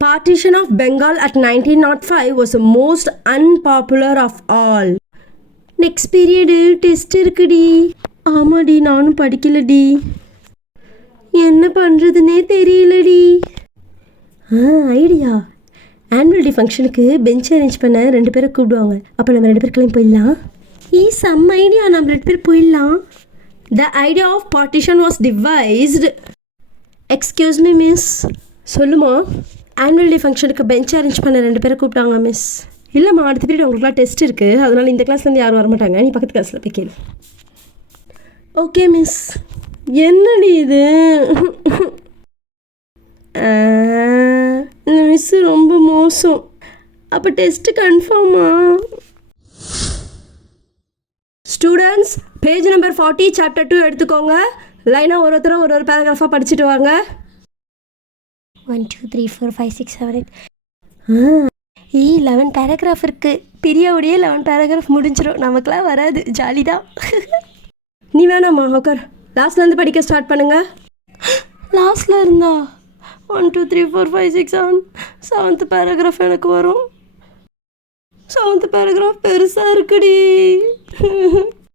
Partition of Bengal at 1905 was the most unpopular of all. Next period test இருக்குடி. ஆமாடி, நானும் படிக்கலடி. என்ன பண்ணுறதுனே தெரியலடி. ஐடியா, ஆனுவல் டே ஃபங்க்ஷனுக்கு பெஞ்ச் அரேஞ்ச் பண்ண 2 பேரை கூப்பிடுவாங்க. அப்போ நம்ம 2 பேர் கிளம்பி போயிடலாம். சம் ஐடியா, நம்ம 2 பேர் போயிடலாம். The idea of partition was devised. Excuse me miss. சொல்லுமா? ஆனுவல் டே ஃபங்க்ஷனுக்கு பெஞ்ச் அரேஞ்ச் பண்ண 2 பேரை கூப்பிட்டாங்க மிஸ். இல்லைம்மா, அடுத்த பீரியட் உங்களுக்குலாம் டெஸ்ட் இருக்குது, அதனால் இந்த கிளாஸ்லேருந்து யாரும் வரமாட்டாங்க. நீ பக்கத்து கிளாஸில் போய் கேளு. Okay miss. என்னடி இது? இந்த மிஸ்ஸு ரொம்ப மோசம். அப்போ டெஸ்ட்டு கன்ஃபார்மா? ஸ்டூடெண்ட்ஸ், பேஜ் நம்பர் 40 சாப்டர் 2 எடுத்துக்கோங்க. லைனாக ஒருத்தரும் ஒரு பேராகிராஃபாக படிச்சுட்டு வாங்க. 1 2 3 4 5 6 7 8 11 பேராகிராஃப் இருக்குது. பிரியாவுடைய 11 பேராகிராஃப் முடிஞ்சிடும். நமக்குலாம் வராது, ஜாலி தான். நீ வேணாம்மா, உட்கார். லாஸ்ட்லேருந்து படிக்க ஸ்டார்ட் பண்ணுங்க. லாஸ்டில் இருந்தா 1 2 3 4 5 6 7 7th பேராகிராஃப் எனக்கு வரும். 7th பேராகிராஃப் பெருசாக இருக்குடி.